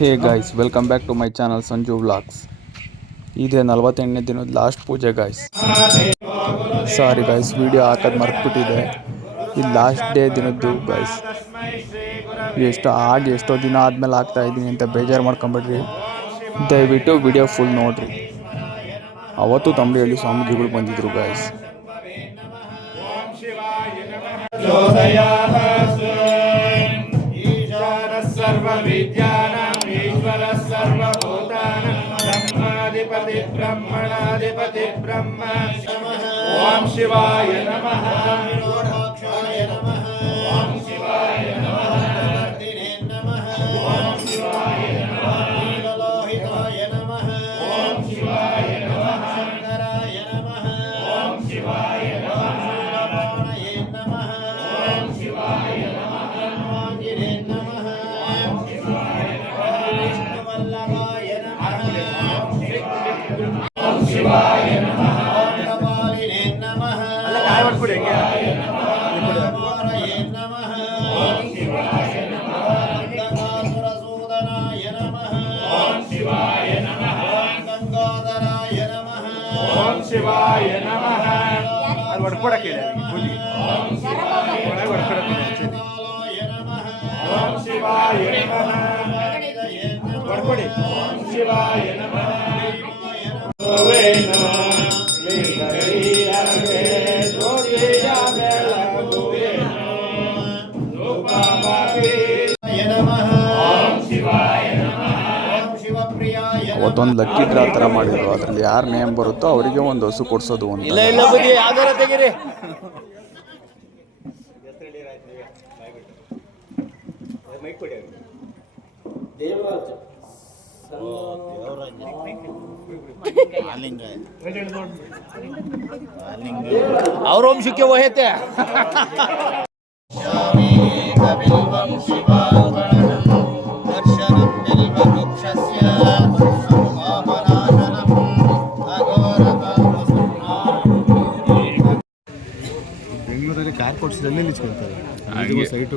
Hey guys, welcome back to my channel Sanju vlogs. ಇದೇ 48ನೇ ದಿನದ ಲಾಸ್ಟ್ ಪೂಜೆ ಗೈಸ್. ಸಾರಿ ಗೈಸ್, ವಿಡಿಯೋ ಹಾಕೋದು ಮರ್ತ್ಬಿಟ್ಟಿದೆ. ಇದು ಲಾಸ್ಟ್ ಡೇ ದಿನದ್ದು ಗೈಸ್. ಎಷ್ಟೋ ದಿನ ಆದಮೇಲೆ ಹಾಕ್ತಾಯಿದ್ದೀನಿ ಅಂತ ಬೇಜಾರು ಮಾಡ್ಕೊಂಬಿಡ್ರಿ. ದಯವಿಟ್ಟು ವಿಡಿಯೋ ಫುಲ್ ನೋಡ್ರಿ. ಅವತ್ತು ತಂಬಳಿಯಲ್ಲಿ ಸ್ವಾಮೀಜಿಗಳು ಬಂದಿದ್ರು ಗೈಸ್. ब्रह्माधिपति ब्रह्मणाधिपति ब्रह्म ओम शिवाय नमः ओम शिवाय नमः ओम शिवाय नमः लोहिताय नमः ओम शिवाय नमः शंकराय नमः ओम शिवाय नमः रमणाय नमः ओम शिवाय नमः वागिरे नमः ओम शिवाय नमः विष्णुवल्लभाय नमः ओम शिवाय नमः कपालिने नमः शिवाय नमः ओम शिवाय नमः गंगासुरसूदनाय नमः ओम शिवाय नमः गंगाधराय नमः ओम शिवाय नमः ಅದು ಹೊಡ್ಕೊಡಕ್ಕೆ ಬುದ್ಧಿ ಓಂ ಶಿವಾಯ ನಮಃ ಓಂ ಶಿವಾಯ ನಮಃ ಹೊಡ್ಕೊಡಿ ಓಂ ಶಿವಾಯ ನಮಃ ವೇನೋ ಲಿಂಗರಿಯಗೆ ಜ್ಯೋತಿಯ ಬೆಳಗುವೇನೋ ರೂಪವಾಗಿ ನಮಃ ಓಂ ಶಿವಾಯ ನಮಃ ಓಂ ಶಿವಪ್ರಿಯಾಯ ಅವತ್ತೊಂದು ಲಕ್ಕಿ ಡ್ರಾ ಥರ ಮಾಡಿದ್ರು. ಅದರಲ್ಲಿ ಯಾರು ನೇಮ್ ಬರುತ್ತೋ ಅವರಿಗೆ ಒಂದು ಹಸು ಕೊಡ್ಸೋದು ಅಂತ. ಇಲ್ಲ ಬುದ್ಧಿ ಯಾವ್ದಾರ ತೆಗೀರಿ. ಅವ್ರ ವಂಶಕ್ಕೆ ಹೋಯ್ತೆ. ಬೆಂಗಳೂರಲ್ಲಿ ಕಾರ್ ಕೊಡ್ಸಿದಲ್ಲಿ ನಿಲ್ಸ್ಕೊಳ್ತಾರೆ ಸೈಟು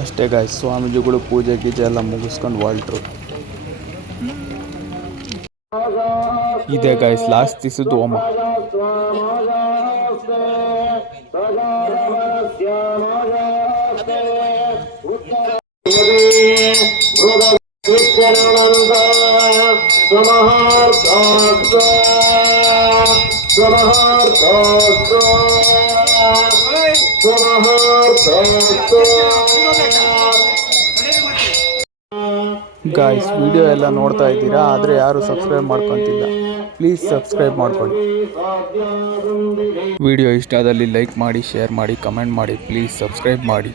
ಅಷ್ಟೇ ಗಾಯ್ಸ್, ಸ್ವಾಮೀಜಿಗಳು ಪೂಜೆ ಗೀಜೆ ಎಲ್ಲ ಮುಗಿಸ್ಕೊಂಡು ಹೊರಟ್ರು. ಇದೇ ಗಾಯ್ಸ್ ಲಾಸ್ಟ್ ದಿವಸದ ಹೋಮ. ಗಾಯ್ಸ್, ವಿಡಿಯೋ ಎಲ್ಲ ನೋಡ್ತಾ ಇದ್ದೀರಾ, ಆದರೆ ಯಾರು ಸಬ್ಸ್ಕ್ರೈಬ್ ಮಾಡ್ಕೊತಿಲ್ಲ. ಪ್ಲೀಸ್ ಸಬ್ಸ್ಕ್ರೈಬ್ ಮಾಡ್ಕೊಳ್ಳಿ. ವಿಡಿಯೋ ಇಷ್ಟ ಆದಲ್ಲಿ ಲೈಕ್ ಮಾಡಿ, ಶೇರ್ ಮಾಡಿ, ಕಮೆಂಟ್ ಮಾಡಿ. ಪ್ಲೀಸ್ ಸಬ್ಸ್ಕ್ರೈಬ್ ಮಾಡಿ.